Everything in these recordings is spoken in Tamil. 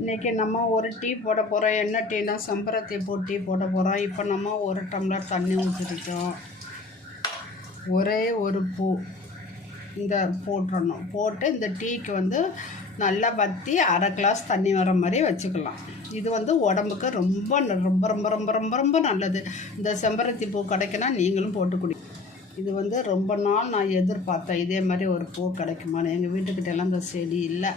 இன்றைக்கி நம்ம ஒரு டீ போட போகிறோம் என்ன டீனா? செம்பருத்தி பூ டீ போட போகிறோம் இப்போ நம்ம ஒரு டம்ளர் தண்ணி ஊற்றிருக்கோம் ஒரே ஒரு பூ இந்த போட்டுறணும். போட்டு இந்த டீக்கு வந்து நல்லா வற்றி அரை கிளாஸ் தண்ணி வர மாதிரி வச்சுக்கலாம். இது வந்து உடம்புக்கு ரொம்ப ந- ரொம்ப ரொம்ப ரொம்ப ரொம்ப ரொம்ப நல்லது. இந்த செம்பருத்தி பூ கிடைக்குன்னா நீங்களும் போட்டு குடி. இது வந்து ரொம்ப நாள் நான் எதிர்பார்த்தேன். இதே மாதிரி ஒரு பூ கிடைக்குமான்னு. எங்கள் வீட்டுக்கிட்ட எல்லாம் இந்த செடி இல்லை.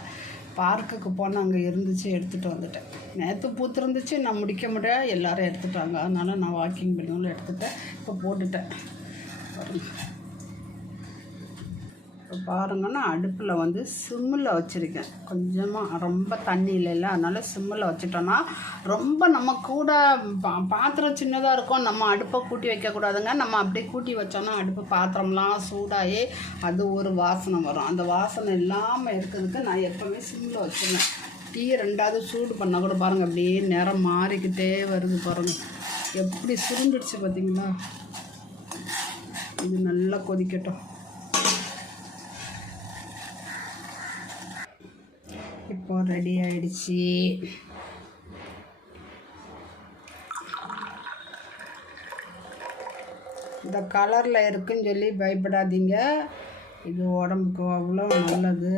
பார்க்குக்கு போனால் அங்கே இருந்துச்சு எடுத்துகிட்டு வந்துட்டேன். நேற்று பூத்துருந்துச்சு நான் முடிக்க முடியாது எல்லாரும் எடுத்துட்டாங்க. அதனால நான் வாக்கிங் பண்ணி எடுத்துட்டேன். இப்போ போட்டுட்டேன். இப்போ பாருங்கன்னா அடுப்பில் வந்து சிம்மில் வச்சுருக்கேன். கொஞ்சமாக ரொம்ப தண்ணி இல்லைல்ல அதனால் சிம்மில் வச்சுட்டோன்னா ரொம்ப நம்ம கூட பா பாத்திரம் சின்னதாக இருக்கும். நம்ம அடுப்பை கூட்டி வைக்கக்கூடாதுங்க நம்ம அப்படியே கூட்டி வச்சோன்னா அடுப்பு பாத்திரம்லாம் சூடாகி அது ஒரு வாசனை வரும். அந்த வாசனை இல்லாமல் இருக்கிறதுக்கு நான் எப்போவுமே சிம்மில் வச்சுருவேன். டீ ரெண்டாவது சூடு பண்ணால் கூட பாருங்கள் அப்படியே நிறம் மாறிக்கிட்டே வருது பாருங்கள் எப்படி சுருண்டுடுச்சு பார்த்தீங்களா இது நல்லா கொதிக்கட்டும். இப்போ ரெடி ஆயிடுச்சு. இந்த கலரில் இருக்குன்னு சொல்லி பயப்படாதீங்க. இது உடம்புக்கு அவ்வளோ நல்லது.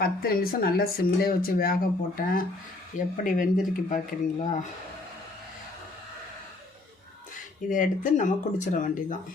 பத்து நிமிஷம் நல்லா சிம்மிலே வச்சு வேக போட்டேன். எப்படி வெந்திருக்கு பார்க்குறீங்களா? இதை எடுத்து நம்ம குடிச்சிட வேண்டிதான்